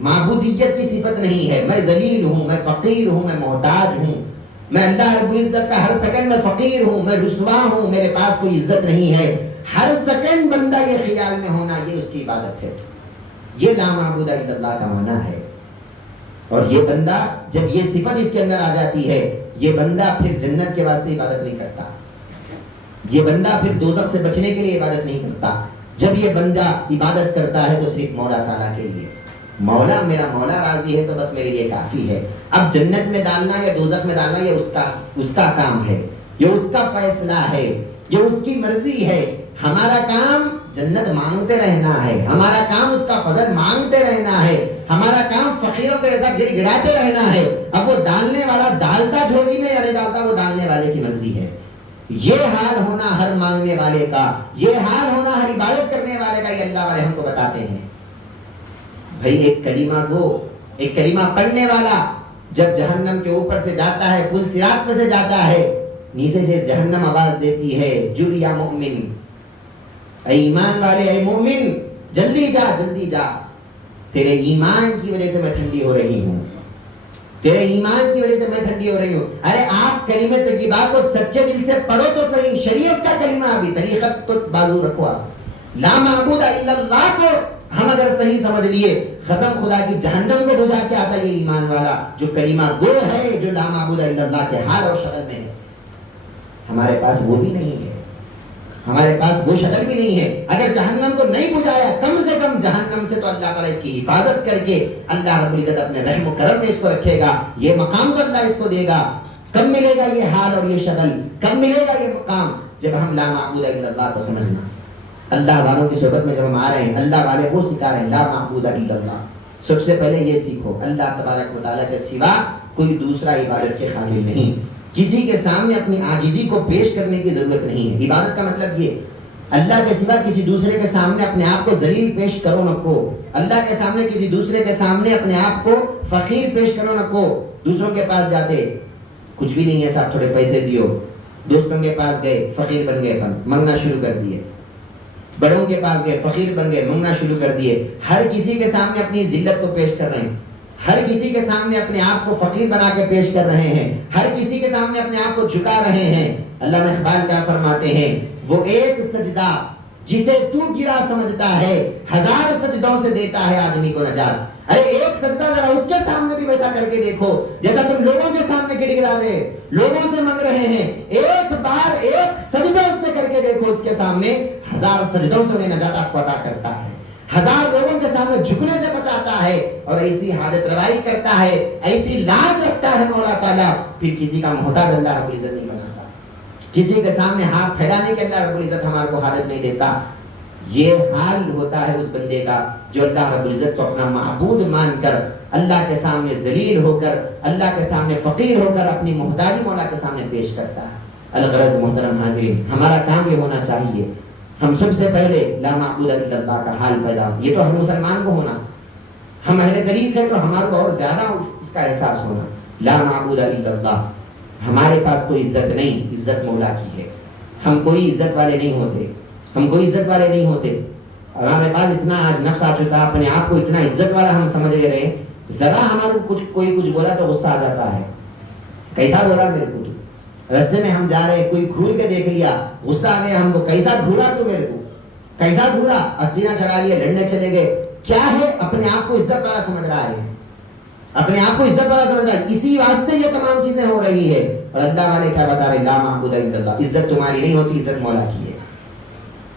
معبودیت کی صفت نہیں ہے، میں ذلیل ہوں، میں فقیر ہوں، میں محتاج ہوں، میں اللہ رب العزت کا ہر سیکنڈ میں فقیر ہوں، میں رسوا ہوں، میرے پاس کوئی عزت نہیں ہے. ہر سیکنڈ بندہ یہ خیال میں ہونا، یہ اس کی عبادت ہے. یہ لا معبود الا اللہ کا معنی ہے. اور یہ بندہ جب یہ صفت اس کے اندر آ جاتی ہے، یہ بندہ پھر جنت کے واسطے عبادت نہیں کرتا، یہ بندہ پھر دوزخ سے بچنے کے لیے عبادت نہیں کرتا. جب یہ بندہ عبادت کرتا ہے تو صرف مولا تعالیٰ کے لیے. مولا میرا مولا راضی ہے تو بس میرے لیے کافی ہے. اب جنت میں ڈالنا یا دوزخ میں ڈالنا یہ اس کا کام ہے، یہ اس کا فیصلہ ہے، یہ اس کی مرضی ہے. ہمارا کام جنت مانگتے رہنا ہے، ہمارا کام اس کا فضل مانگتے رہنا ہے، ہمارا کام فقیروں کے جیسا گڑ گڑاتے رہنا ہے. اب وہ ڈالنے والا ڈالتا جھولی میں یا نہیں ڈالتا، وہ ڈالنے والے کی مرضی ہے. یہ حال ہونا ہر مانگنے والے کا، یہ حال ہونا ہر عبادت کرنے والے کا، یہ اللہ والے ہم کو بتاتے ہیں. بھائی ایک کلمہ گو، ایک کلمہ پڑھنے والا جب جہنم کے اوپر سے جاتا ہے، پل صراط میں سے جاتا ہے، نیچے سے جہنم آواز دیتی ہے جر یا مومن، اے ایمان والے، اے مومن جلدی جا، جلدی جا، تیرے ایمان کی وجہ سے میں ٹھنڈی ہو رہی ہوں، تیرے ایمان کی وجہ سے میں ٹھنڈی ہو رہی ہوں. ارے آپ کلمہ طیبہ کو سچے دل سے پڑھو تو صحیح. شریعت کا کلمہ ابھی طریقت تو بازو رکھو. آپ لا معبود الا اللہ کو ہم اگر صحیح سمجھ لیے، قسم خدا کی جہنم کو بجھا کے آتا یہ ایمان والا جو کلمہ گو ہے، جو لا معبود الا اللہ کے حال اور شکل میں ہے. ہمارے پاس وہ بھی نہیں ہے، ہمارے پاس وہ شکل بھی نہیں ہے. اگر جہنم کو نہیں بجھایا، کم سے کم جہنم سے تو اللہ تعالیٰ اس کی حفاظت کر کے اللہ رب العزت اپنے رحم و کرم میں اس کو رکھے گا. یہ مقام تو اللہ اس کو دے گا. کب ملے گا یہ حال اور یہ شکل؟ کب ملے گا یہ مقام؟ جب ہم لا معبود الا اللہ کو سمجھنا. اللہ والوں کی صحبت میں جب ہم آ رہے ہیں، اللہ والے وہ سکھا رہے ہیں لا معبود الا اللہ. سب سے پہلے یہ سیکھو اللہ تبارک و تعالیٰ کے سوا کوئی دوسرا عبادت کے قابل نہیں. کسی کے سامنے اپنی عاجزی کو پیش کرنے کی ضرورت نہیں ہے. عبادت کا مطلب یہ اللہ کے سوا کسی دوسرے کے سامنے اپنے آپ کو ذلیل پیش کرو نہ کو. اللہ کے سامنے کسی دوسرے کے سامنے اپنے آپ کو فقیر پیش کرو نہ کو. دوسروں کے پاس جاتے کچھ بھی نہیں ہے صاحب، تھوڑے پیسے دیو. دوستوں کے پاس گئے فقیر بن گئے، منگنا شروع کر دیے. بڑوں کے پاس گئے فقیر بن گئے، منگنا شروع کر دیے. ہر کسی کے سامنے اپنی ذلت کو پیش کر رہے ہیں. ہر کسی کے سامنے اپنے آپ کو فقیر بنا کے پیش کر رہے ہیں، ہر کسی کے سامنے اپنے آپ کو جھکا رہے ہیں۔ اللہ اقبال کیا فرماتے ہیں، وہ ایک سجدہ جسے تو گرا سمجھتا ہے، ہزار سجدوں سے دیتا ہے آدمی کو نجات۔ ارے ایک سجدہ ذرا اس کے سامنے بھی ویسا کر کے دیکھو جیسا تم لوگوں کے سامنے گڑ گڑا رہے، لوگوں سے مانگ رہے ہیں، ایک بار ایک سجدہ اس سے کر کے دیکھو، اس کے سامنے ہزار سجدوں سے انہیں نجات آپ کو عطا کرتا ہے، ہزار لوگوں کے سامنے جھکنے سے بچاتا ہے، اور ایسی حاجت روائی کرتا ہے، ایسی لاج رکھتا ہے مولا تعالیٰ، پھر کسی کا محتاج اللہ رب العزت نہیں بناتا، کسی کے سامنے ہاتھ پھیلانے کے اللہ رب العزت ہمارے کو حاجت نہیں دیتا۔ یہ حال ہوتا ہے اس بندے کا جو اللہ رب العزت کو اپنا معبود مان کر، اللہ کے سامنے ذلیل ہو کر، اللہ کے سامنے فقیر ہو کر اپنی محتاجی مولا کے سامنے پیش کرتا ہے۔ الغرض محترم حاضرین، ہمارا کام یہ ہونا چاہیے، ہم سب سے پہلے لا معبود الا اللہ کا حال پیدا ہو، یہ تو ہر مسلمان کو ہونا، ہم اہل طریق ہیں تو ہمارے کو اور زیادہ اس کا احساس ہونا، لا معبود الا اللہ، ہمارے پاس کوئی عزت نہیں، عزت مولا کی ہے، ہم کوئی عزت والے نہیں ہوتے، ہم کوئی عزت والے نہیں ہوتے، ہمارے پاس اتنا آج نفس آ چکا، اپنے آپ کو اتنا عزت والا ہم سمجھ لے رہے، ذرا ہمارے کو کوئی کچھ بولا تو غصہ آ جاتا ہے، کیسا بولا میرے کو، رستے میں ہم جا رہے ہیں کوئی گھور کے دیکھ لیا، غصہ آ گیا ہم کو، کیسا گھورا تو میرے کو، کیسا گھورا، استینہ چڑھا لیا، لڑنے چلے گئے، کیا ہے، اپنے آپ کو عزت والا سمجھ رہا ہے، اپنے آپ کو عزت والا سمجھ رہا ہے، اسی واسطے یہ تمام چیزیں ہو رہی ہے۔ اور اللہ والے کیا بتا رہے، لا معبود الا اللہ، عزت تمہاری نہیں ہوتی، عزت مولا کی ہے۔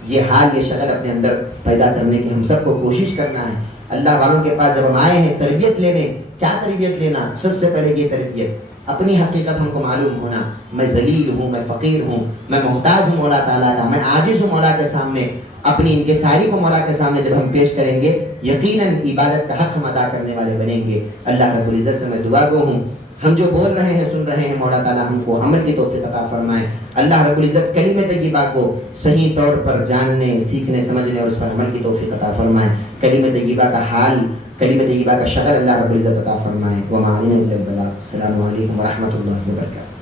یہ حال، یہ شکل اپنے اندر پیدا کرنے کی ہم سب کو کوشش کرنا ہے۔ اللہ والوں کے پاس جب ہم آئے ہیں تربیت لینے، کیا تربیت لینا، سب سے پہلے یہ تربیت، اپنی حقیقت ہم کو معلوم ہونا، میں ذلیل ہوں، میں فقیر ہوں، میں محتاج ہوں مولا تعالیٰ کا، میں عاجز ہوں مولا کے سامنے، اپنی انکساری کو مولا کے سامنے جب ہم پیش کریں گے، یقیناً عبادت کا حق ہم ادا کرنے والے بنیں گے۔ اللہ رب العزت سے میں دعا گو ہوں، ہم جو بول رہے ہیں سن رہے ہیں، مولا تعالیٰ ہم کو عمل کی توفیق عطا فرمائے۔ اللہ رب العزت کلمہ طیبہ کو صحیح طور پر جاننے، سیکھنے، سمجھنے اور اس پر عمل کی توفیق عطا فرمائے۔ کلمہ طیبہ کا حال، کلمہ طیبہ کا شکل اللہ رب العزت عطا فرمائے۔ وما علینا الا البلاغ۔ السلام علیکم ورحمۃ اللہ وبرکاتہ۔